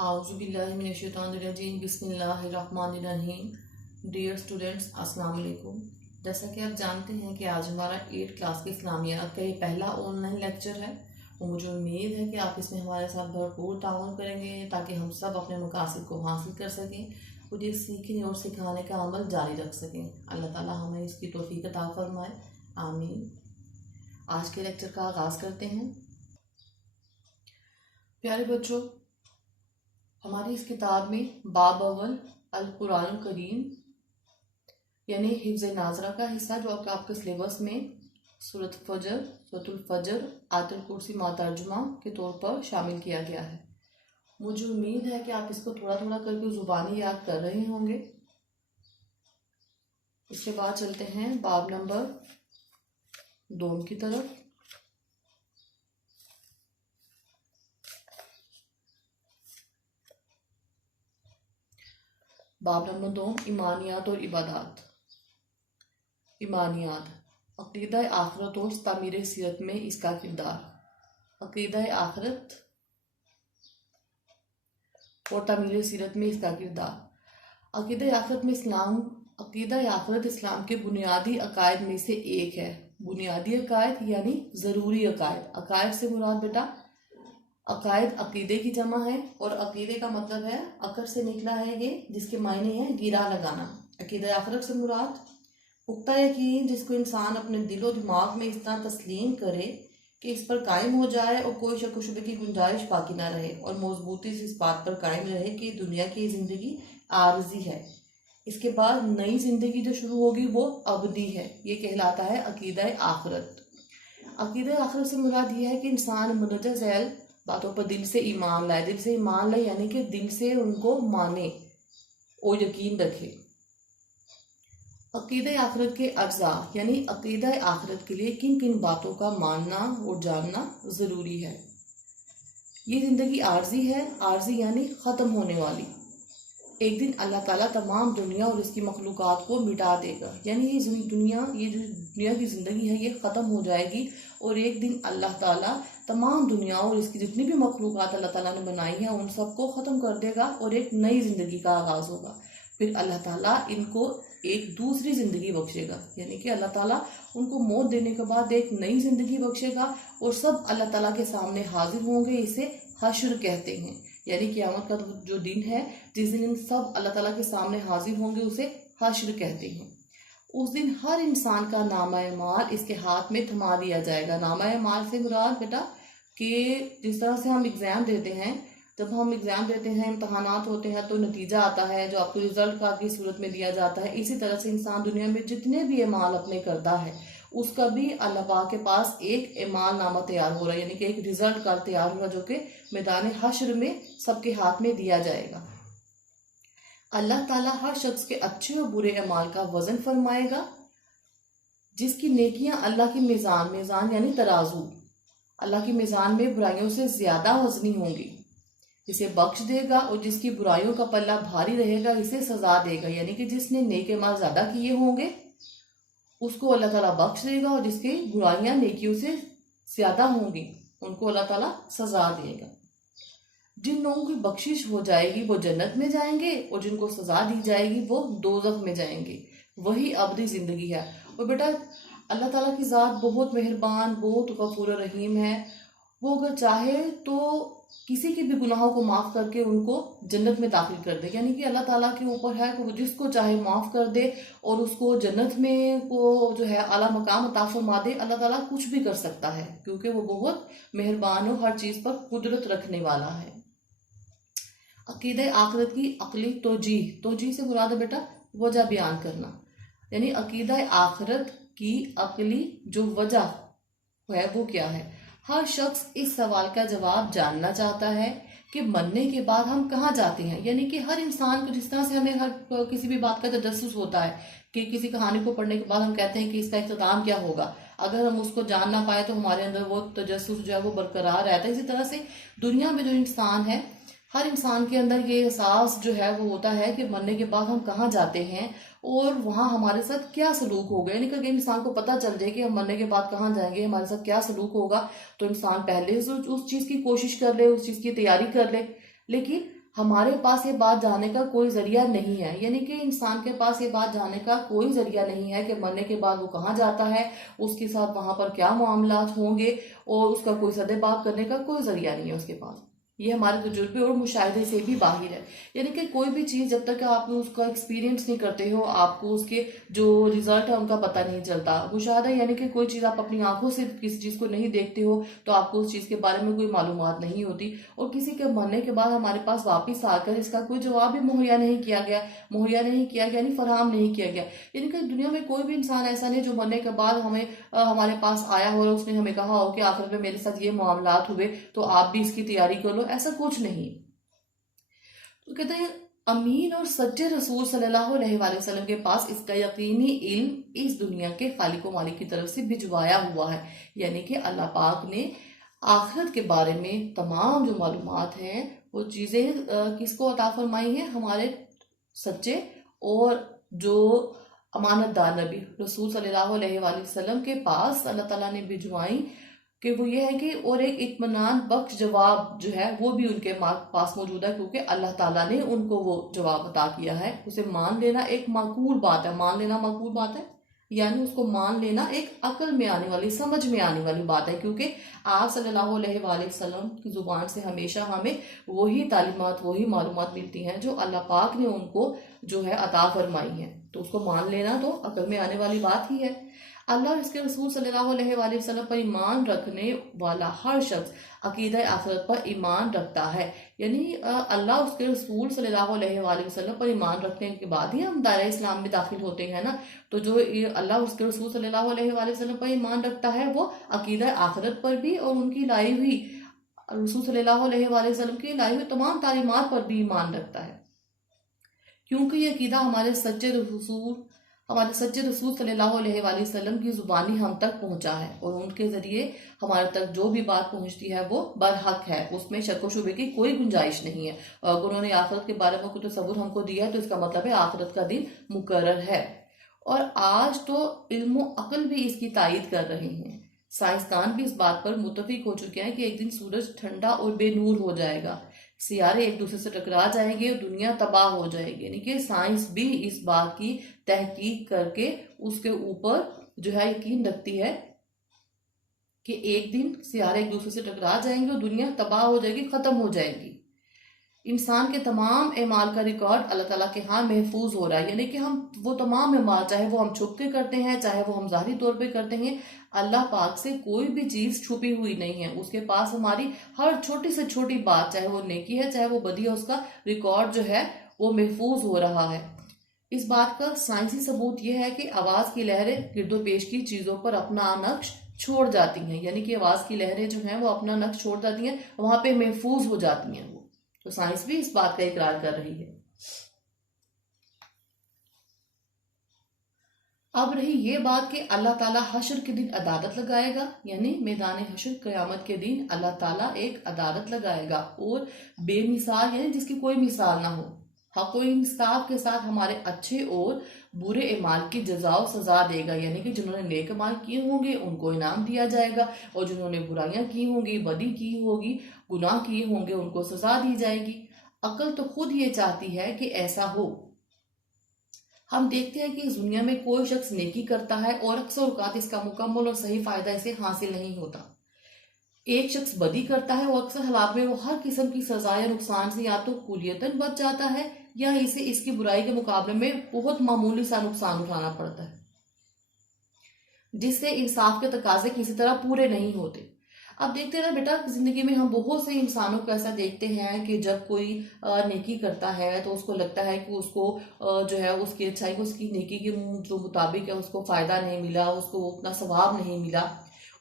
आऊज़ुबिल्लाहिमिनश्शैतानिर्रजीम बिस्मिल्लाहिर्रहमानिर्रहीम। Dear students, अस्सलाम वालेकुम। जैसा कि आप जानते हैं कि आज हमारा 8th क्लास के इस्लामियात का ये पहला ऑनलाइन लेक्चर है और मुझे उम्मीद है कि आप इसमें हमारे साथ भरपूर ताउन करेंगे ताकि हम सब अपने मकासद को हासिल कर सकें और ये सीखने और सिखाने का अमल जारी रख सकें। अल्लाह ताला हमें इसकी तौफीक अता फरमाए, आमीन। आज के लेक्चर का आगाज़ करते हैं। प्यारे बच्चों, हमारी इस किताब में बाब अव्वल अल कुरान करीम यानी हिफ्ज़ नाज़रा का हिस्सा जो आपके सिलेबस में सूरतुल फजर आयतुल कुर्सी मातर्जुमा के तौर पर शामिल किया गया है। मुझे उम्मीद है कि आप इसको थोड़ा थोड़ा करके ज़ुबानी याद कर रहे होंगे। इसके बाद चलते हैं बाब नंबर 2 की तरफ। बाब नंबर 2, ईमानियात और इबादात। ईमानियात, अक़ीदा आखिरत और तामीर सीरत में इसका किरदार। अक़ीदा आखिरत और तामीर सीरत में इसका किरदार। अक़ीदा आखिरत इस्लाम के बुनियादी अकायद में से एक है। बुनियादी अकायद यानी ज़रूरी अकायद। अकायद से मुराद बेटा, अकायद अकीदे की जमा है और अकीदे का मतलब है, अकर से निकला है ये, जिसके मायने हैं गिरा लगाना। अकीदा आखिरत से मुराद पुख्ता यकीन जिसको इंसान अपने दिलो दिमाग में इस तरह तस्लीम करे कि इस पर कायम हो जाए और कोई शक शुबे की गुंजाइश बाकी ना रहे और मजबूती से इस बात पर कायम रहे कि दुनिया की ज़िंदगी आर्जी है, इसके बाद नई ज़िंदगी जो शुरू होगी वो अबदी है। ये कहलाता है अकीदा आखिरत। अकीदा आखिरत से मुराद ये है कि इंसान मुंदरजा झैल बातों पर दिल से ईमान लाए। दिल से ईमान लाए यानी कि दिल से उनको माने और यकीन रखे। अकीदा आखिरत के अज्जा यानी अकीदा आखिरत के लिए किन किन बातों का मानना और जानना ज़रूरी है। ये ज़िंदगी आर्जी है। आर्जी यानी ख़त्म होने वाली। एक दिन अल्लाह ताला तमाम दुनिया और इसकी मखलूक़ात को मिटा देगा, यानी ये जो दुनिया की ज़िंदगी है ये ख़त्म हो जाएगी और एक दिन अल्लाह ताला तमाम दुनिया और इसकी जितनी भी मखलूक़ात अल्लाह ताला ने बनाई है उन सबको ख़त्म कर देगा और एक नई ज़िंदगी का आगाज़ होगा। फिर अल्लाह ताला इनको एक दूसरी ज़िंदगी बख्शेगा, यानी कि अल्लाह ताला उनको मौत देने के बाद एक नई ज़िंदगी बख्शेगा और सब अल्लाह ताला के सामने हाजिर होंगे। इसे हश्र कहते हैं, यानी क़यामत का जो दिन है जिस दिन सब अल्लाह ताला के सामने हाजिर होंगे उसे हश्र कहते हैं। उस दिन हर इंसान का नामा-ए-माल इसके हाथ में थमा दिया जाएगा। नामा-ए-माल से मुराद बेटा कि जिस तरह से हम एग्ज़ाम देते हैं, जब हम एग्ज़ाम देते हैं, इम्तहानात होते हैं तो नतीजा आता है जो आपको रिज़ल्ट कार्ड की सूरत में दिया जाता है। इसी तरह से इंसान दुनिया में जितने भी अमाल अपने करता है उसका भी अल्लाह पाक के पास एक एमाल नामा तैयार हो रहा है, यानी कि एक रिज़ल्ट कार्ड तैयार हो रहा है जो कि मैदान हश्र में सबके हाथ में दिया जाएगा। अल्लाह ताला हर शख्स के अच्छे और बुरे अमाल का वज़न फरमाएगा। जिसकी नेकियां अल्लाह की मीज़ान यानी तराजू, अल्लाह की मीज़ान में बुराइयों से ज़्यादा वज़नी होंगी, इसे बख्श देगा और जिसकी बुराइयों का पल्ला भारी रहेगा इसे सजा देगा, यानी कि जिसने नेक अमाल ज़्यादा किए होंगे उसको अल्लाह ताला बख्श देगा और जिसकी बुराइयां नेकियों से ज़्यादा होंगी उनको अल्लाह ताला सजा देगा। जिन लोगों की बख्शिश हो जाएगी वो जन्नत में जाएंगे और जिनको सजा दी जाएगी वो दोज़ख में जाएंगे। वही अबदी ज़िंदगी है। और बेटा अल्लाह ताला की ज़ात बहुत मेहरबान, बहुत गफूर रहीम है। वो अगर चाहे तो किसी के भी गुनाहों को माफ़ करके उनको जन्नत में दाखिल कर दे, यानी कि अल्लाह ताला के ऊपर है कि वो जिसको चाहे माफ़ कर दे और उसको जन्नत में को जो है आला मकाम अता फरमा दे। अल्लाह ताला कुछ भी कर सकता है क्योंकि वो बहुत मेहरबान और हर चीज़ पर कुदरत रखने वाला है। अकीदा आखिरत की अकली तोजीह से मुराद है बेटा वजह बयान करना, यानी अकीदा आखिरत की अकली जो वजह है वो क्या है। हर शख्स इस सवाल का जवाब जानना चाहता है कि मरने के बाद हम कहाँ जाते हैं, यानी कि हर इंसान को जिस तरह से हमें हर किसी भी बात का तजस्सुस होता है कि किसी कहानी को पढ़ने के बाद हम कहते हैं कि इसका इख्तिताम क्या होगा, अगर हम उसको जान ना पाए तो हमारे अंदर वो तजस्सुस जो है वो बरकरार रहता है। इसी तरह से दुनिया में जो इंसान है, हर इंसान के अंदर ये एहसास जो है वो होता है कि मरने के बाद हम कहाँ जाते हैं और वहाँ हमारे साथ क्या सलूक होगा, यानी कि अगर इंसान को पता चल जाए कि हम मरने के बाद कहाँ जाएंगे, हमारे साथ क्या सलूक होगा, तो इंसान पहले से उस चीज़ की कोशिश कर ले, उस चीज़ की तैयारी कर ले। लेकिन हमारे पास ये बात जानने का कोई जरिया नहीं है, यानी कि इंसान के पास ये बात जानने का कोई जरिया नहीं है कि मरने के बाद वो कहाँ जाता है, उसके साथ वहां पर क्या मामला होंगे, और उसका कोई सदेबाप करने का कोई जरिया नहीं है उसके पास। ये हमारे तजुर्बे और मुशाहिदे से भी बाहर है। यानी कि कोई भी चीज़ जब तक आप उसका एक्सपीरियंस नहीं करते हो, आपको उसके जो रिजल्ट है उनका पता नहीं चलता। मुशाहिदा यानी कि कोई चीज़ आप अपनी आंखों से किसी चीज़ को नहीं देखते हो तो आपको उस चीज़ के बारे में कोई मालूमात नहीं होती, और किसी के मरने के बाद हमारे पास वापस आकर इसका कोई जवाब भी मुहैया नहीं किया गया, यानी फराहम नहीं किया गया। यानी कि दुनिया में कोई भी इंसान ऐसा नहीं जो मरने के बाद हमें हमारे पास आया हो और उसने हमें कहा हो कि आखिर में मेरे साथ ये मामलात हुए तो आप भी इसकी तैयारी कर लो, ऐसा कुछ नहीं। तो कहते हैं अमीन और सच्चे रसूल सल्लल्लाहु अलैहि वसल्लम के पास इसका यकीनी इल्म इस दुनिया के खालिक व मालिक की तरफ से भिजवाया हुआ है। यानी कि अल्लाह पाक ने आखिरत के बारे में तमाम जो मालूमात हैं वो चीज़ें किसको अता फरमाई हैं, हमारे सच्चे और जो अमानतदार नबी रसूल सल्लल्लाहु अलैहि वसल्लम के पास अल्लाह ताला ने भिजवाई, कि वो ये है कि और एक इत्मीनान बख्श जवाब जो है वो भी उनके पास मौजूद है, क्योंकि अल्लाह ताला ने उनको वो जवाब अता किया है। उसे मान लेना एक माकूल बात है, मान लेना माकूल बात है, यानी उसको मान लेना एक अकल में आने वाली, समझ में आने वाली बात है, क्योंकि आप सल्लल्लाहु अलैहि वसल्लम की जुबान से हमेशा हमें वही तालीमात, वही मालूमात मिलती हैं जो अल्लाह पाक ने उनको जो है अता फरमाई है। तो उसको मान लेना तो अकल में आने वाली बात ही है। अल्लाह और इसके रसूल सल्लल्लाहु अलैहि वसल्लम पर ईमान रखने वाला हर शख्स अकीदा आखिरत पर ईमान रखता है। यानी अल्लाह उसके रसूल सल्लल्लाहु अलैहि वसल्लम पर ईमान रखने के बाद ही हम दायरा इस्लाम में दाखिल होते हैं ना। तो जो अल्लाह उसके रसूल सल्लल्लाहु अलैहि वसल्लम पर ईमान रखता है वो अकीदा आखिरत पर भी और उनकी लाई हुई रसूल सल्लल्लाहु अलैहि वसल्लम की लाई हुई तमाम तालीमात पर भी ईमान रखता है, क्योंकि ये अकीदा हमारे सच्चे रसूल सल्लल्लाहु अलैहि वसल्लम की जुबानी हम तक पहुंचा है, और उनके जरिए हमारे तक जो भी बात पहुंचती है वो बरहक है, उसमें शक व शुबे की कोई गुंजाइश नहीं है। अगर उन्होंने आखिरत के बारे में कोई तसव्वुर हमको दिया है तो इसका मतलब है आखिरत का दिन मुकर्रर है। और आज तो इल्म अकल भी इसकी तायीद कर रहे हैं। साइंसदान भी इस बात पर मुत्तफिक हो चुके हैं कि एक दिन सूरज ठंडा और बेनूर हो जाएगा, सियारे एक दूसरे से टकरा जाएंगे और दुनिया तबाह हो जाएगी। यानी कि साइंस भी इस बात की तहकीक करके उसके ऊपर जो है यकीन रखती है कि एक दिन सियारे एक दूसरे से टकरा जाएंगे और दुनिया तबाह हो जाएगी, खत्म हो जाएगी। इंसान के तमाम एमाल का रिकॉर्ड अल्लाह ताला के यहाँ महफूज हो रहा है। यानी कि हम वो तमाम एमाल, चाहे वो हम छुप के करते हैं चाहे वो हम ज़ाहिरी तौर पे करते हैं, अल्लाह पाक से कोई भी चीज़ छुपी हुई नहीं है। उसके पास हमारी हर छोटी से छोटी बात, चाहे वो नेकी है चाहे वो बदी है, उसका रिकॉर्ड जो है वो महफूज हो रहा है। इस बात का साइंसी सबूत यह है कि आवाज़ की लहरें गिरदोपेश की चीज़ों पर अपना नक्श छोड़ जाती हैं। यानी कि आवाज़ की लहरें जो हैं वो अपना नक्श छोड़ जाती हैं, वहां पे महफूज हो जाती हैं वो। तो साइंस भी इस बात का इकरार कर रही है। अब रही ये बात कि अल्लाह ताला हश्र के दिन अदालत लगाएगा, यानी मैदान हश्र क़यामत के दिन अल्लाह ताला एक अदालत लगाएगा, और बेमिसाल यानी जिसकी कोई मिसाल ना हो, हक और इंसाफ के साथ हमारे अच्छे और बुरे एमाल की जज़ा सजा देगा। यानी कि जिन्होंने नेक अमाल किए होंगे उनको इनाम दिया जाएगा, और जिन्होंने बुराइयां की होंगी, बदी की होगी, गुनाह किए होंगे, उनको सजा दी जाएगी। अकल तो खुद ये चाहती है कि ऐसा हो। हम देखते हैं कि इस दुनिया में कोई शख्स नेकी करता है और अक्सर औकात इसका मुकम्मल और सही फायदा इसे हासिल नहीं होता। एक शख्स बदी करता है और अक्सर हालात में वो हर किस्म की सजा या नुकसान से या तो कुलियतन बच जाता है या इसे इसकी बुराई के मुकाबले में बहुत मामूली सा नुकसान उठाना पड़ता है, जिससे इंसाफ के तकाजे किसी तरह पूरे नहीं होते। अब देखते हैं ना बेटा, जिंदगी में हम बहुत से इंसानों को ऐसा देखते हैं कि जब कोई नेकी करता है तो उसको लगता है कि उसको जो है उसकी अच्छाई को उसकी नेकी के जो मुताबिक है उसको फायदा नहीं मिला, उसको उतना सवाब नहीं मिला।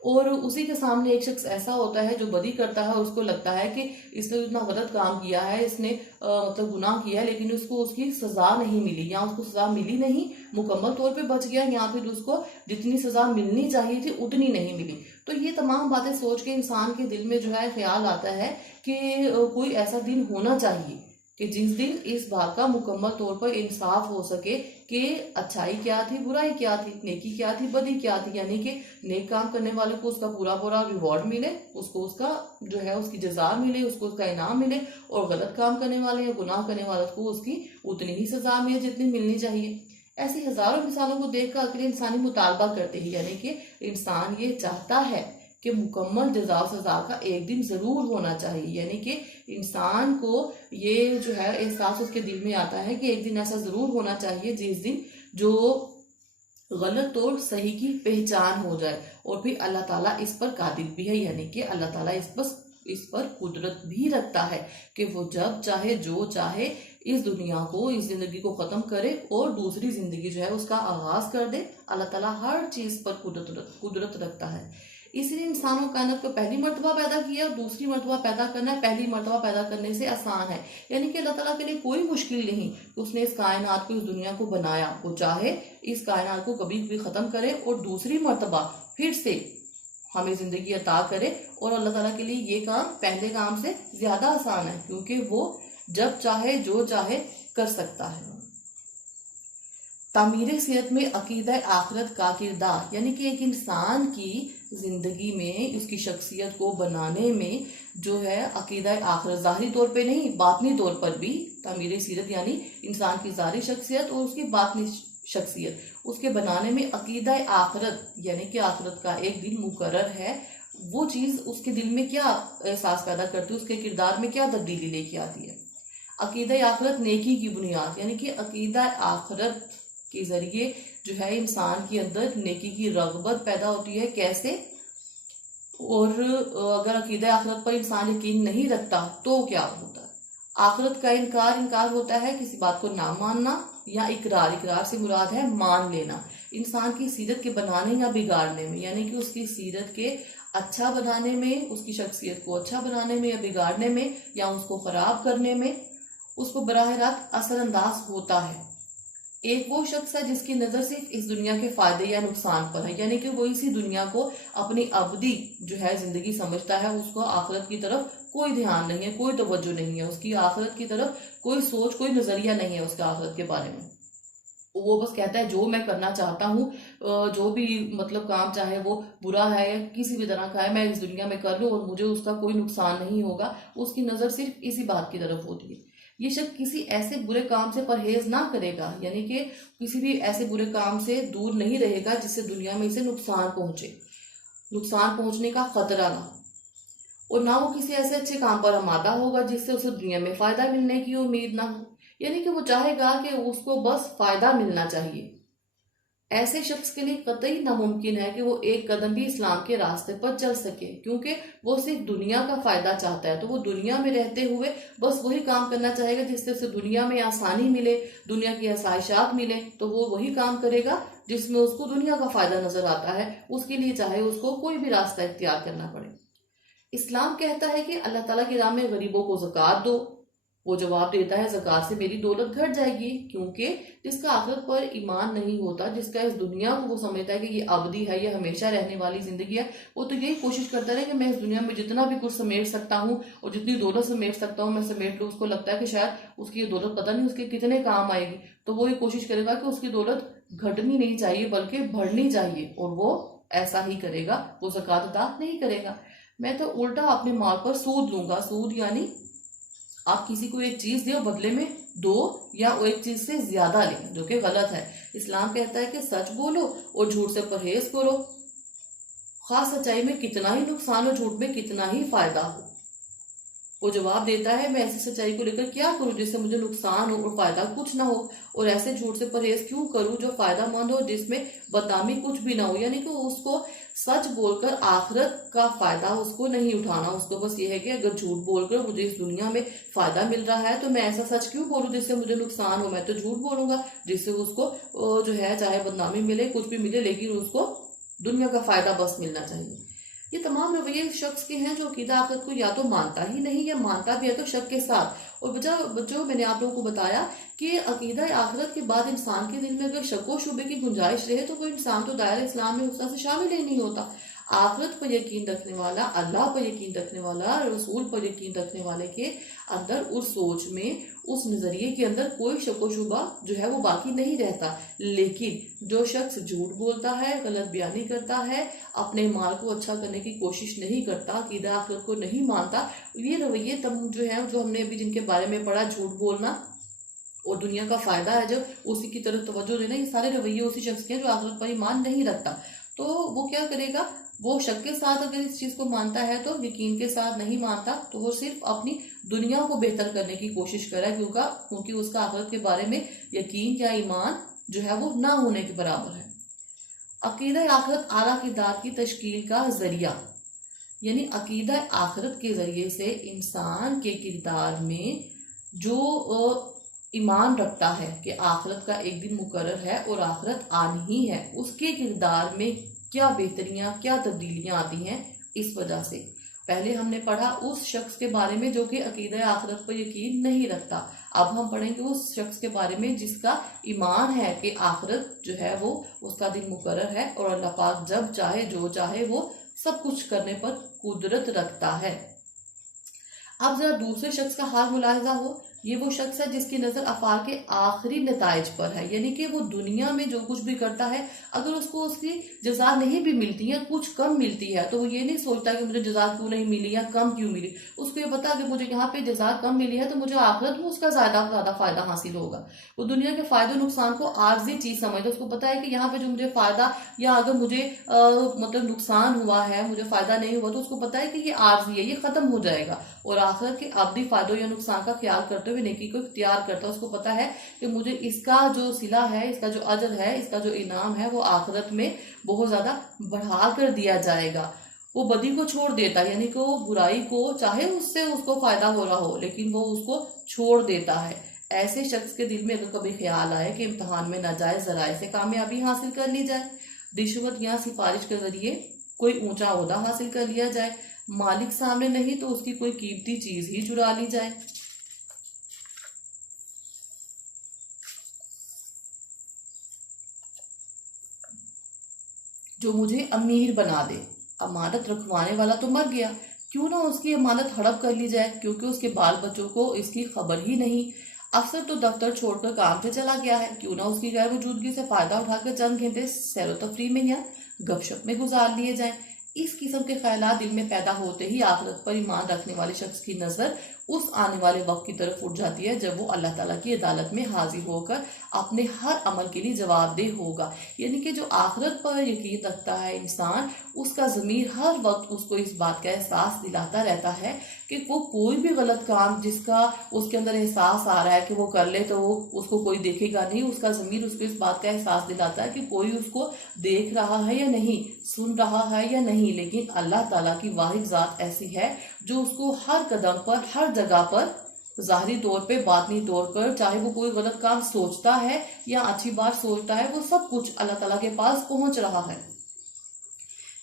और उसी के सामने एक शख्स ऐसा होता है जो बदी करता है, उसको लगता है कि इसने इतना गलत काम किया है, इसने मतलब गुनाह किया है, लेकिन उसको उसकी सजा नहीं मिली, या उसको सजा मिली नहीं, मुकम्मल तौर पे बच गया, या फिर उसको जितनी सजा मिलनी चाहिए थी उतनी नहीं मिली। तो ये तमाम बातें सोच के इंसान के दिल में जो है ख्याल आता है कि कोई ऐसा दिन होना चाहिए कि जिस दिन इस बात का मुकम्मल तौर पर इंसाफ हो सके कि अच्छाई क्या थी, बुराई क्या थी, नेकी क्या थी, बदी क्या थी, यानी कि नेक काम करने वाले को उसका पूरा पूरा रिवॉर्ड मिले, उसको उसका जो है उसकी जजा मिले, उसको उसका इनाम मिले, और गलत काम करने वाले या गुनाह करने वाले को उसकी उतनी ही सजा मिले जितनी मिलनी चाहिए। ऐसी हजारों मिसालों को देखकर अगले इंसानी मुतालबा करते ही, यानी कि इंसान ये चाहता है कि मुकम्मल जजा सजा का एक दिन जरूर होना चाहिए, यानी कि इंसान को ये जो है एहसास उसके दिल में आता है कि एक दिन ऐसा जरूर होना चाहिए जिस दिन जो गलत और सही की पहचान हो जाए। और फिर अल्लाह ताला इस पर कादिर भी है, यानी कि अल्लाह ताला इस पर कुदरत भी रखता है कि वो जब चाहे जो चाहे इस दुनिया को, इस जिंदगी को खत्म करे और दूसरी जिंदगी जो है उसका आगाज कर दे। अल्लाह ताला हर चीज पर कुदरत रखता है। इसलिए इंसानों कायनात को पहली मर्तबा पैदा किया और दूसरी मर्तबा पैदा करना पहली मर्तबा पैदा करने से आसान है, यानी कि अल्लाह ताला के लिए कोई मुश्किल नहीं। उसने इस कायनात को, इस दुनिया को बनाया, वो चाहे इस कायनात को कभी भी खत्म करे और दूसरी मर्तबा फिर से हमें जिंदगी अता करे। और अल्लाह ताला के लिए ये काम पहले काम से ज्यादा आसान है, क्योंकि वो जब चाहे जो चाहे कर सकता है। तामीर सीरत में अकीदा आखिरत का किरदार, यानी कि एक इंसान की जिंदगी में उसकी शख्सियत को बनाने में जो है अकीदा आखिरत, जाहिरी तौर पे नहीं बातनी तौर पर भी तामीर सीरत यानी इंसान की जाहिरी शख्सियत और उसकी बातनी शख्सियत, उसके बनाने में अकीदा आखिरत यानी कि आखिरत का एक दिन मुकर्रर है। वो चीज उसके दिल में क्या एहसास पैदा करती है, उसके किरदार में क्या तब्दीली लेके आती है। अकीदा आखिरत नेकी की बुनियाद, यानी कि अकीदा आखिरत के जरिए जो है इंसान के अंदर नेकी की रगबत पैदा होती है। कैसे? और अगर अकीदा आखिरत पर इंसान यकीन नहीं रखता तो क्या होता है? आखिरत का इनकार होता है किसी बात को ना मानना, या इकरार से मुराद है मान लेना। इंसान की सीरत के बनाने या बिगाड़ने में, यानी कि उसकी सीरत के अच्छा बनाने में, उसकी शख्सियत को अच्छा बनाने में या बिगाड़ने में या उसको खराब करने में उसको बराह रास्त असरअंदाज होता है। एक वो शख्स है जिसकी नजर सिर्फ इस दुनिया के फायदे या नुकसान पर है, यानी कि वो इसी दुनिया को अपनी अबदी जो है जिंदगी समझता है। उसको आखिरत की तरफ कोई ध्यान नहीं है, कोई तवज्जो नहीं है, उसकी आखिरत की तरफ कोई सोच, कोई नजरिया नहीं है उसका आखिरत के बारे में। वो बस कहता है जो मैं करना चाहता हूँ, जो भी मतलब काम चाहे वो बुरा है या किसी भी तरह का है, मैं इस दुनिया में कर लूँ और मुझे उसका कोई नुकसान नहीं होगा। उसकी नजर सिर्फ इसी बात की तरफ होती है। ये शख्स किसी ऐसे बुरे काम से परहेज ना करेगा, यानी कि किसी भी ऐसे बुरे काम से दूर नहीं रहेगा जिससे दुनिया में इसे नुकसान पहुंचे, नुकसान पहुंचने का खतरा ना, और ना वो किसी ऐसे अच्छे काम पर आमादा होगा जिससे उसे दुनिया में फायदा मिलने की उम्मीद ना हो, यानी कि वो चाहेगा कि उसको बस फायदा मिलना चाहिए। ऐसे शख्स के लिए कतई नामुमकिन है कि वो एक कदम भी इस्लाम के रास्ते पर चल सके, क्योंकि वो सिर्फ दुनिया का फायदा चाहता है। तो वो दुनिया में रहते हुए बस वही काम करना चाहेगा जिससे उसे दुनिया में आसानी मिले, दुनिया की आसाइशात मिले। तो वो वही काम करेगा जिसमें उसको दुनिया का फायदा नजर आता है, उसके लिए चाहे उसको कोई भी रास्ता इख्तियार करना पड़े। इस्लाम कहता है कि अल्लाह ताला की राह में गरीबों को ज़कात दो। वो जवाब देता है ज़कात से मेरी दौलत घट जाएगी, क्योंकि जिसका आखिरत पर ईमान नहीं होता, जिसका इस दुनिया को वो समझता है कि ये अबदी है, ये हमेशा रहने वाली जिंदगी है, वो तो यही कोशिश करता है कि मैं इस दुनिया में जितना भी कुछ समेट सकता हूँ और जितनी दौलत समेट सकता हूँ मैं समेट लूँ। उसको लगता है कि शायद उसकी ये दौलत पता नहीं उसके कितने काम आएगी, तो वो ये कोशिश करेगा कि उसकी दौलत घटनी नहीं चाहिए बल्कि बढ़नी चाहिए, और वो ऐसा ही करेगा, वो ज़कात अदा नहीं करेगा। मैं तो उल्टा अपने माल पर सूद लूंगा। सूद यानी आप किसी को एक चीज दो, बदले में दो या वो एक चीज से ज्यादा लें, जो कि गलत है। इस्लाम कहता है कि सच बोलो और झूठ से परहेज करो। खास सच्चाई में कितना ही नुकसान हो, झूठ में कितना ही फायदा हो। वो जवाब देता है मैं ऐसी सच्चाई को लेकर क्या करूं जिससे मुझे नुकसान हो और फायदा कुछ ना हो, और ऐसे झूठ से परहेज क्यों करूं जो फायदा मंद हो, जिसमें बदनामी कुछ भी ना हो। यानी कि उसको सच बोलकर आखिरत का फायदा उसको नहीं उठाना। उसको बस ये है कि अगर झूठ बोलकर मुझे इस दुनिया में फायदा मिल रहा है तो मैं ऐसा सच क्यों बोलूं जिससे मुझे नुकसान हो। मैं तो झूठ बोलूंगा जिससे उसको जो है चाहे बदनामी मिले कुछ भी मिले, लेकिन उसको दुनिया का फायदा बस मिलना चाहिए। ये तमाम रवैये शख्स के हैं जो अकीदा आखिरत को या तो मानता ही नहीं या मानता भी है तो शक के साथ। और जो मैंने आप लोगों को बताया कि अकीदा आखिरत के बाद इंसान के दिल में अगर शक व शुबे की गुंजाइश रहे तो वो इंसान तो दायरा इस्लाम में उस तरह से शामिल ही नहीं होता। आखिरत पर यकीन रखने वाला, अल्लाह पर यकीन रखने वाला, रसूल पर यकीन रखने वाले के अंदर, उस सोच में, उस नजरिए के अंदर कोई शक व शुबा जो है वो बाकी नहीं रहता। लेकिन जो शख्स झूठ बोलता है, गलत बयानी करता है, अपने माल को अच्छा करने की कोशिश नहीं करता, अकीदा आखिरत को नहीं मानता, ये रवैये तम जो है, जो हमने अभी जिनके बारे में पढ़ा, झूठ बोलना और दुनिया का फायदा है जो उसी की तरफ तवज्जो देना, ये सारे रवैये उसी शख्स के हैं जो आखिरत पर ईमान नहीं रखता। तो वो क्या करेगा, वो शक के साथ अगर इस चीज को मानता है तो यकीन के साथ नहीं मानता, तो वो सिर्फ अपनी दुनिया को बेहतर करने की कोशिश कर रहा है, क्योंकि उसका आखिरत के बारे में यकीन या ईमान जो है वो ना होने के बराबर है। अकीदा आखिरत आला किरदार की तश्कील का जरिया, यानी अकीदा आखिरत के जरिए से इंसान के किरदार में जो ईमान रखता है कि आखिरत का एक दिन मुकर्रर है और आखिरत आनी ही है, उसके किरदार में क्या बेहतरियां, क्या तब्दीलियां आती हैं। इस वजह से पहले हमने पढ़ा उस शख्स के बारे में जो कि अकीदा आखिरत पर यकीन नहीं रखता, अब हम पढ़ेंगे उस शख्स के बारे में जिसका ईमान है कि आखिरत जो है वो उसका दिन मुकर्रर है और अल्लाह पाक जब चाहे जो चाहे वो सब कुछ करने पर कुदरत रखता है। अब जरा दूसरे शख्स का हाल मुलाहिजा हो, ये वो शख्स है जिसकी नजर अफआल के आखिरी नताइज पर है, यानी कि वो दुनिया में जो कुछ भी करता है अगर उसको उसकी जजा नहीं भी मिलती है, कुछ कम मिलती है, तो वो ये नहीं सोचता कि मुझे जजा क्यों नहीं मिली या कम क्यों मिली। उसको ये पता कि मुझे यहाँ पे जजा कम मिली है तो मुझे आखिरत में उसका ज्यादा फायदा हासिल होगा। वो दुनिया के फायदे नुकसान को आर्जी चीज समझता है। उसको पता है कि यहाँ पे जो मुझे फायदा या अगर मुझे मतलब नुकसान हुआ है, मुझे फायदा नहीं हुआ, तो उसको पता है कि ये आर्जी है, ये खत्म हो जाएगा, और आखिरत के अब्दी फायदों या नुकसान का ख्याल करते हुए नेकी को इख्तियार करता है। उसको पता है कि मुझे इसका जो सिला है, इसका जो अजर है, इसका जो इनाम है वो आखिरत में बहुत ज्यादा बढ़ा कर दिया जाएगा। वो बदी को छोड़ देता है, यानी कि वो बुराई को, चाहे उससे उसको फायदा हो रहा हो, लेकिन वो उसको छोड़ देता है। ऐसे शख्स के दिल में अगर कभी ख्याल आए कि इम्तिहान में नाजायज जराए से कामयाबी हासिल कर ली जाए, रिश्वत या सिफारिश के जरिए कोई ऊंचा ओहदा हासिल कर लिया जाए, मालिक सामने नहीं तो उसकी कोई कीमती चीज ही चुरा ली जाए, जो मुझे अमीर बना दे, अमानत रखवाने वाला तो मर गया, क्यों ना उसकी अमानत हड़प कर ली जाए, क्योंकि उसके बाल बच्चों को इसकी खबर ही नहीं। अफसर तो दफ्तर छोड़कर काम पे चला गया है, क्यों ना उसकी गैर मौजूदगी से फायदा उठाकर चंद घंटे सैरो तफरी में या गपशप में गुजार लिए जाए। इस किस्म के ख्यालात दिल में पैदा होते ही आखिरत पर ईमान रखने वाले शख्स की नजर उस आने वाले वक्त की तरफ उठ जाती है जब वो अल्लाह ताला की अदालत में हाजिर होकर अपने हर अमल के लिए जवाबदेह होगा। यानी कि जो आखिरत पर यकीन रखता है इंसान, उसका ज़मीर हर वक्त उसको इस बात का एहसास दिलाता रहता है कि वो कोई भी गलत काम जिसका उसके अंदर एहसास आ रहा है कि वो कर ले तो वो उसको कोई देखेगा नहीं, उसका ज़मीर उसको इस बात का एहसास दिलाता है कि कोई उसको देख रहा है या नहीं, सुन रहा है या नहीं, लेकिन अल्लाह ताला की वाहिद ज़ात ऐसी है जो उसको हर कदम पर, हर जगह पर, ज़ाहिरी तौर पे, बातनी तौर पर, चाहे वो कोई गलत काम सोचता है या अच्छी बात सोचता है, वो सब कुछ अल्लाह ताला के पास पहुंच रहा है।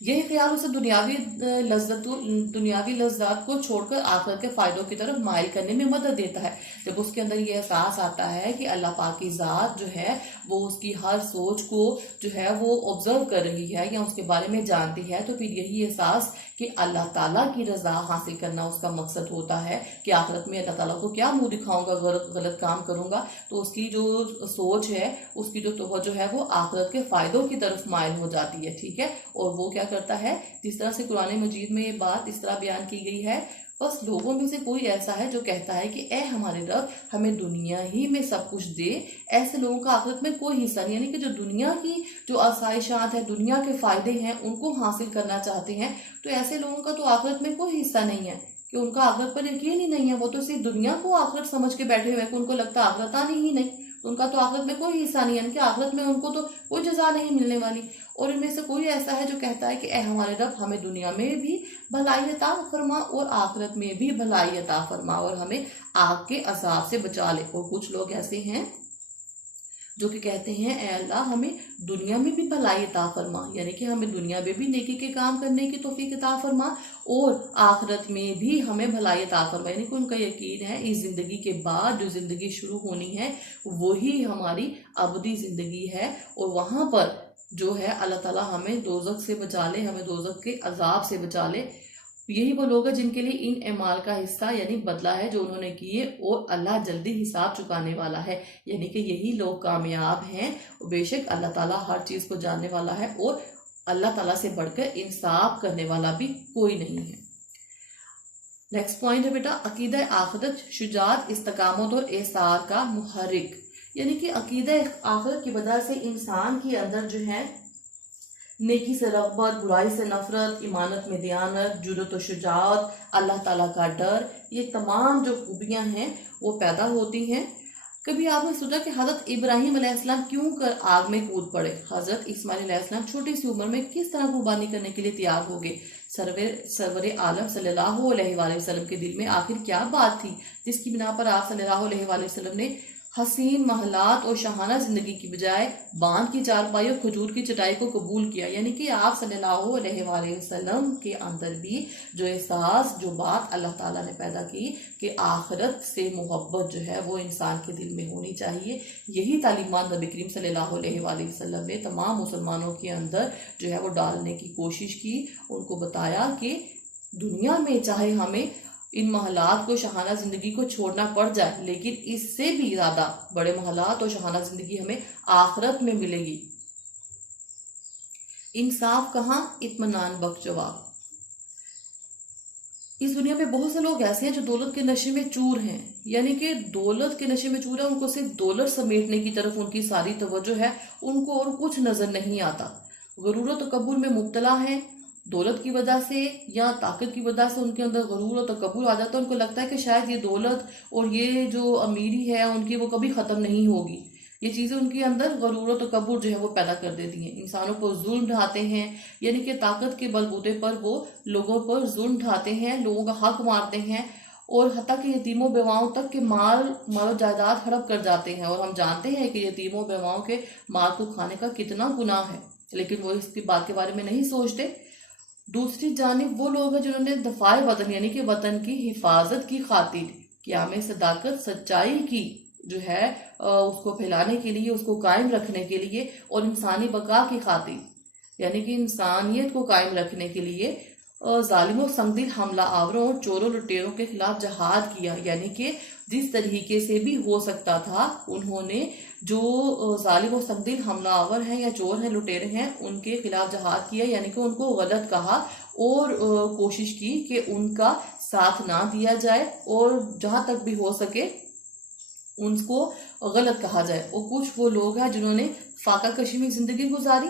यही ख्याल उसे दुनियावी लज्जात को छोड़कर आखिरत के फायदों की तरफ माइल करने में मदद देता है। जब उसके अंदर ये एहसास आता है कि अल्लाह पाक की ज़ात जो है वो उसकी हर सोच को जो है वो ऑब्जर्व कर रही है या उसके बारे में जानती है, तो फिर यही एहसास कि अल्लाह ताला की रजा हासिल करना उसका मकसद होता है कि आखिरत में अल्लाह ताला को क्या मुंह दिखाऊंगा, गलत काम करूंगा, तो उसकी जो सोच है, उसकी जो तवज्जो है वो आखिरत के फायदों की तरफ माइल हो जाती है। ठीक है, और वो क्या करता है, जिस तरह से कुरान मजीद में ये बात इस तरह बयान की गई है, बस लोगों में से कोई ऐसा है जो कहता है कि ए हमारे रब हमें दुनिया ही में सब कुछ दे। ऐसे लोगों का आखिरत में कोई हिस्सा नहीं, यानी कि जो दुनिया की जो आसाइशात है, दुनिया के फायदे हैं, उनको हासिल करना चाहते हैं, तो ऐसे लोगों का तो आखिरत में कोई हिस्सा नहीं है, कि उनका आखिरत पर यकीन ही नहीं है। वो तो सिर्फ दुनिया को आखिरत समझ के बैठे हुए हैं कि उनको लगता है आखिरत आनी ही नहीं, तो उनका तो आखिरत में कोई हिस्सा नहीं है, यानी कि आखिरत में उनको तो कोई जजा नहीं मिलने वाली। और इनमें से कोई ऐसा है जो कहता है कि ए हमारे रब हमें दुनिया में भी भलाई अता फरमा और आखिरत में भी भलाई अता फरमा और हमें आग के अजाब से बचा ले। और कुछ लोग ऐसे हैं जो कि कहते हैं ए अल्लाह हमें दुनिया में भी भलाई अता फरमा, यानी कि हमें दुनिया में भी नेकी के काम करने की तौफीक अता फरमा और आखिरत में भी हमें भलाई अता फरमा। यानी कि उनका यकीन है इस जिंदगी के बाद जो जिंदगी शुरू होनी है वही हमारी अबदी जिंदगी है और वहां पर जो है अल्लाह ताला हमें दोजख से बचा ले, हमें दोजख के अजाब से बचा ले। यही वो लोग हैं जिनके लिए इन एमाल का हिस्सा यानी बदला है जो उन्होंने किए, और अल्लाह जल्दी हिसाब चुकाने वाला है। यानी कि यही लोग कामयाब हैं। बेशक अल्लाह ताला हर चीज को जानने वाला है और अल्लाह ताला से बढ़कर इंसाफ करने वाला भी कोई नहीं है। नेक्स्ट पॉइंट है बेटा, अकीदा आखिरत शुजात, इस्तकामत और एसार का मुहर्रिक। यानी कि अकीदा आखिरत की वजह से इंसान के अंदर जो है नेकी से रग़बत, बुराई से नफरत, ईमानत में दयानत, जुर्रत और शुजात, अल्लाह ताला का डर, ये तमाम जो खूबियां हैं वो पैदा होती हैं। कभी आपने सोचा कि हज़रत इब्राहीम अलैहिस्सलाम क्यों कर आग में कूद पड़े? हज़रत इस्माइल अलैहिस्सलाम छोटी सी उम्र में किस तरह कुर्बानी करने के लिए तैयार हो गए? सरवर आलम सल्लल्लाहु अलैहि वसल्लम के दिल में आखिर क्या बात थी जिसकी बिना पर आप सल्लल्लाहु अलैहि वसल्लम ने हसीन महलात और शहाना जिंदगी की बजाय बांध की चारपाई और खजूर की चटाई को कबूल किया? यानी कि आप सल्लल्लाहु अलैहि वसल्लम के अंदर भी जो एहसास, जो बात अल्लाह ताला ने पैदा की कि आखिरत से मोहब्बत जो है वो इंसान के दिल में होनी चाहिए, यही तालीमात नबी करीम सल्लल्लाहु अलैहि वसल्लम ने तमाम मुसलमानों के अंदर जो है वो डालने की कोशिश की। उनको बताया कि दुनिया में चाहे हमें इन महलात को, शहाना जिंदगी को छोड़ना पड़ जाए, लेकिन इससे भी ज्यादा बड़े महलात और शहाना जिंदगी हमें आखिरत में मिलेगी। इंसाफ कहाँ, इत्मीनान बख्श जवाब। इस दुनिया में बहुत से लोग ऐसे हैं जो दौलत के नशे में चूर हैं, यानी कि दौलत के नशे में चूर है। उनको सिर्फ दौलत समेटने की तरफ उनकी सारी तवज्जो है, उनको और कुछ नजर नहीं आता। गरूर और तकब्बुर में मुब्तला है, दौलत की वजह से या ताकत की वजह से उनके अंदर गरूर और तकब्बुर आ जाता है। उनको लगता है कि शायद ये दौलत और ये जो अमीरी है उनकी वो कभी खत्म नहीं होगी। ये चीजें उनके अंदर गरूर और तकब्बुर जो है वो पैदा कर देती हैं। इंसानों को जुल्म ढाते हैं, यानी कि ताकत के बलबूते पर वो लोगों पर जुल्म ढाते हैं, लोगों का हक मारते हैं और हत्ता कि यतीमों बेवाओं तक के माल जायदाद हड़प कर जाते हैं। और हम जानते हैं कि यतीमों बेवाओं के माल को खाने का कितना गुनाह है, लेकिन वो इसकी बात के बारे में नहीं सोचते। दूसरी जानिब वो लोग हैं जिन्होंने दफाए वतन यानी कि वतन की हिफाजत की खातिर क़याम सदाकत, सच्चाई की जो है उसको फैलाने के लिए, उसको कायम रखने के लिए और इंसानी बका की खातिर यानी कि इंसानियत को कायम रखने के लिए जालिमों, संगदिल हमला आवरों और चोरों लुटेरों के खिलाफ जहाद किया। यानी कि जिस तरीके से भी हो सकता था उन्होंने जो जालिम और संगदिल हमलावर हैं या चोर हैं, लुटेरे हैं, उनके खिलाफ जहाद किया। यानी कि उनको गलत कहा और कोशिश की कि उनका साथ ना दिया जाए और जहां तक भी हो सके उनको गलत कहा जाए। और कुछ वो लोग हैं जिन्होंने फाका कशी में जिंदगी गुजारी,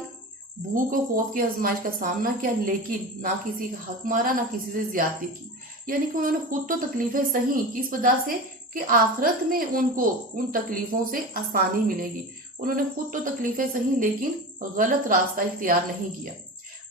भूख और खौफ की आजमाइश का सामना किया, लेकिन ना किसी का हक मारा, ना किसी से ज्यादती की। यानी कि उन्होंने खुद तो तकलीफें सही किस वजह से कि आखिरत में उनको उन तकलीफों से आसानी मिलेगी। उन्होंने खुद तो तकलीफें सही लेकिन गलत रास्ता इख्तियार नहीं किया,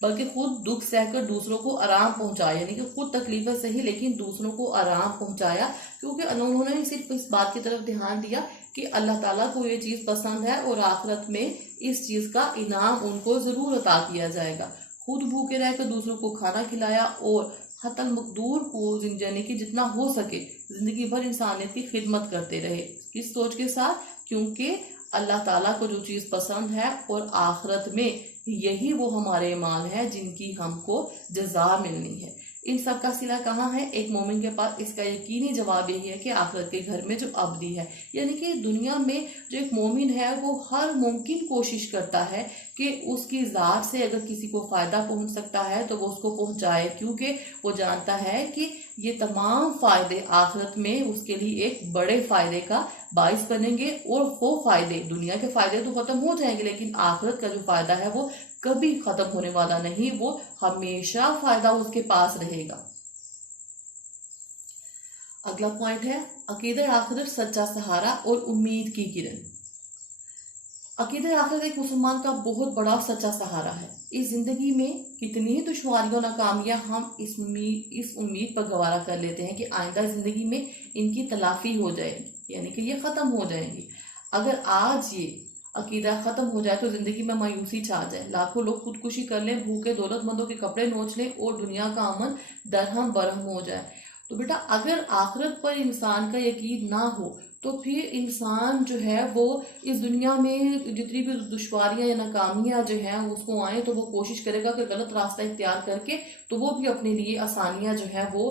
बल्कि खुद दुख सहकर दूसरों को आराम पहुंचाया। यानी कि खुद तकलीफें सही लेकिन दूसरों को आराम पहुंचाया, क्योंकि उन्होंने सिर्फ इस बात की तरफ ध्यान दिया कि अल्लाह ताला को ये चीज पसंद है और आखिरत में इस चीज का इनाम उनको जरूर अता किया जाएगा। खुद भूखे रहकर दूसरों को खाना खिलाया और हतल मकदूर को यानी कि जितना हो सके जिंदगी भर इंसानियत की खिदमत करते रहे। किस सोच के साथ? क्योंकि अल्लाह ताला को जो चीज पसंद है और आखिरत में यही वो हमारे ईमान है जिनकी हमको जजा मिलनी है। इन सब का सिला कहाँ है? एक मोमिन के पास इसका यकीनी जवाब यही है कि आखिरत के घर में जो अब्दी है। यानी कि दुनिया में जो एक मोमिन है वो हर मुमकिन कोशिश करता है कि उसकी ज़ात से अगर किसी को फ़ायदा पहुंच सकता है तो वो उसको पहुंचाए, क्योंकि वो जानता है कि ये तमाम फ़ायदे आखिरत में उसके लिए एक बड़े फ़ायदे का बाइस बनेंगे। और वो फ़ायदे, दुनिया के फ़ायदे तो ख़त्म हो जाएंगे, लेकिन आखिरत का जो फ़ायदा है वो कभी खत्म होने वाला नहीं, वो हमेशा फायदा उसके पास रहेगा। अगला पॉइंट है अकीदा आखिरत, सच्चा सहारा और उम्मीद की किरण। अकीदा आखिरत एक मुसलमान का बहुत बड़ा सच्चा सहारा है। इस जिंदगी में कितनी ही दुश्वारियों, नाकामियां हम इस उम्मीद पर गवारा कर लेते हैं कि आइंदा जिंदगी में इनकी तलाफी हो जाएगी, यानी कि ये खत्म हो जाएंगी। अगर आज ये अकीदा खत्म हो जाए तो जिंदगी में मायूसी छा जाए, लाखों लोग खुदकुशी कर लें, भूखे दौलतमंदों के कपड़े नोच लें और दुनिया का अमन दरहम बरहम हो जाए, तो बेटा अगर आखिरत पर इंसान का यकीन ना हो तो फिर इंसान जो है वो इस दुनिया में जितनी भी दुश्वारियां या नाकामियां जो हैं उसको आए तो वो कोशिश करेगा कि गलत रास्ता इख्तियार करके तो वो भी अपने लिए आसानियां जो है वो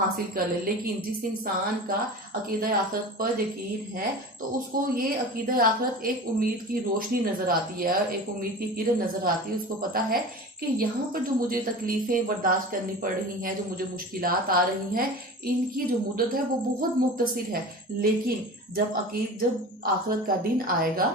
हासिल कर ले। लेकिन जिस इंसान का अकीदा आखिरत पर यकीन है तो उसको ये अकीदा आखिरत एक उम्मीद की रोशनी नजर आती है, एक उम्मीद की किरण नजर आती है। उसको पता है कि यहाँ पर जो मुझे तकलीफें बर्दाश्त करनी पड़ रही हैं, जो मुझे मुश्किलात आ रही हैं, इनकी जो मुद्दत है वो बहुत मुख्तसर है। लेकिन जब आखिरत का दिन आएगा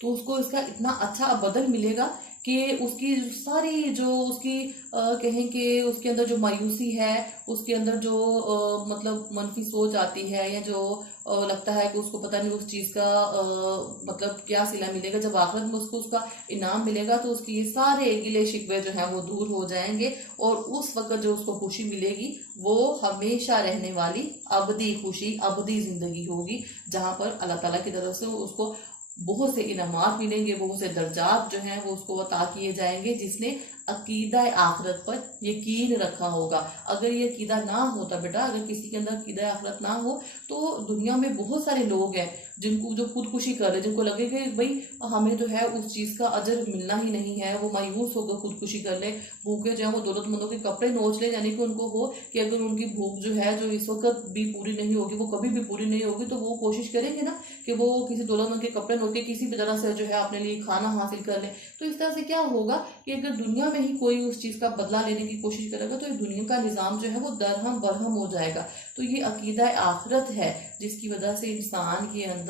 तो उसको इसका इतना अच्छा बदल मिलेगा कि उसकी सारी जो उसकी कहें कि उसके अंदर जो मायूसी है, उसके अंदर जो मतलब मनफी सोच आती है, या जो लगता है कि उसको पता नहीं उस चीज़ का मतलब क्या सिला मिलेगा, जब आखिरत में उसको उसका इनाम मिलेगा तो उसकी ये सारे गिले शिकवे जो हैं वो दूर हो जाएंगे। और उस वक्त जो उसको खुशी मिलेगी वो हमेशा रहने वाली अबदी खुशी, अबदी जिंदगी होगी, जहां पर अल्लाह ताला की तरफ से उसको बहुत से इनामात मिलेंगे, बहुत से दर्जात जो हैं वो उसको अता किए जाएंगे जिसने अकीदा आखिरत पर यकीन रखा होगा। अगर ये अकीदा ना होता बेटा, अगर किसी के अंदर अकीदा आखिरत ना हो तो दुनिया में बहुत सारे लोग हैं जिनको जो खुदकुशी कर रहे, जिनको लगे कि भाई हमें जो है उस चीज़ का अजर मिलना ही नहीं है, वो मायूस होकर खुदकुशी कर ले, भूखे जो है वो दौलतमंदों के कपड़े नोच ले, यानी कि उनको हो कि अगर उनकी भूख जो है जो इस वक्त भी पूरी नहीं होगी, वो कभी भी पूरी नहीं होगी, तो वो कोशिश करेंगे ना कि वो किसी दौलतमंद के कपड़े नोच के किसी भी तरह से जो है अपने लिए खाना हासिल कर ले। तो इस तरह से क्या होगा कि अगर दुनिया में ही कोई उस चीज़ का बदला लेने की कोशिश करेगा तो ये दुनिया का निज़ाम जो है वो दरहम बरहम हो जाएगा। तो ये अकीदा आखिरत है जिसकी वजह से इंसान के अंदर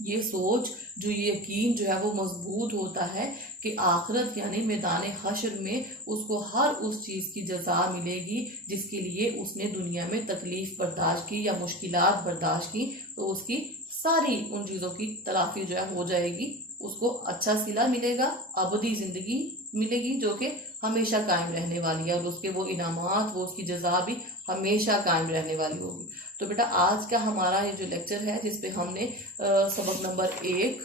ये सोच, जो ये यकीन जो है वो मजबूत होता है कि आखिरत यानी मैदान हश्र में उसको हर उस चीज़ की जजा मिलेगी जिसके लिए उसने दुनिया में तकलीफ बर्दाश्त की या मुश्किलात बर्दाश्त की, तो उसकी सारी उन चीज़ों की तलाफी जो है हो जाएगी, उसको अच्छा सिला मिलेगा, अबदी ज़िंदगी मिलेगी जो कि हमेशा कायम रहने वाली है, और उसके वो इनामात, वो उसकी जजा भी हमेशा कायम रहने वाली होगी। तो बेटा आज का हमारा ये जो लेक्चर है जिसपे हमने सबक नंबर 1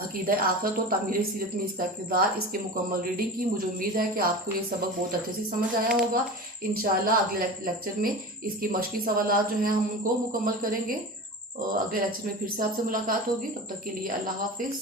अकीदा आखिरत और तामीर सीरत में इसका किरदार, इसके मुकम्मल रीडिंग की। मुझे उम्मीद है कि आपको ये सबक बहुत अच्छे से समझ आया होगा। इंशाल्लाह अगले लेक्चर में इसकी मश्की सवालात जो हैं हम उनको मुकम्मल करेंगे। अगले लेक्चर में फिर से आपसे मुलाकात होगी, तब तक के लिए अल्लाह हाफिज़।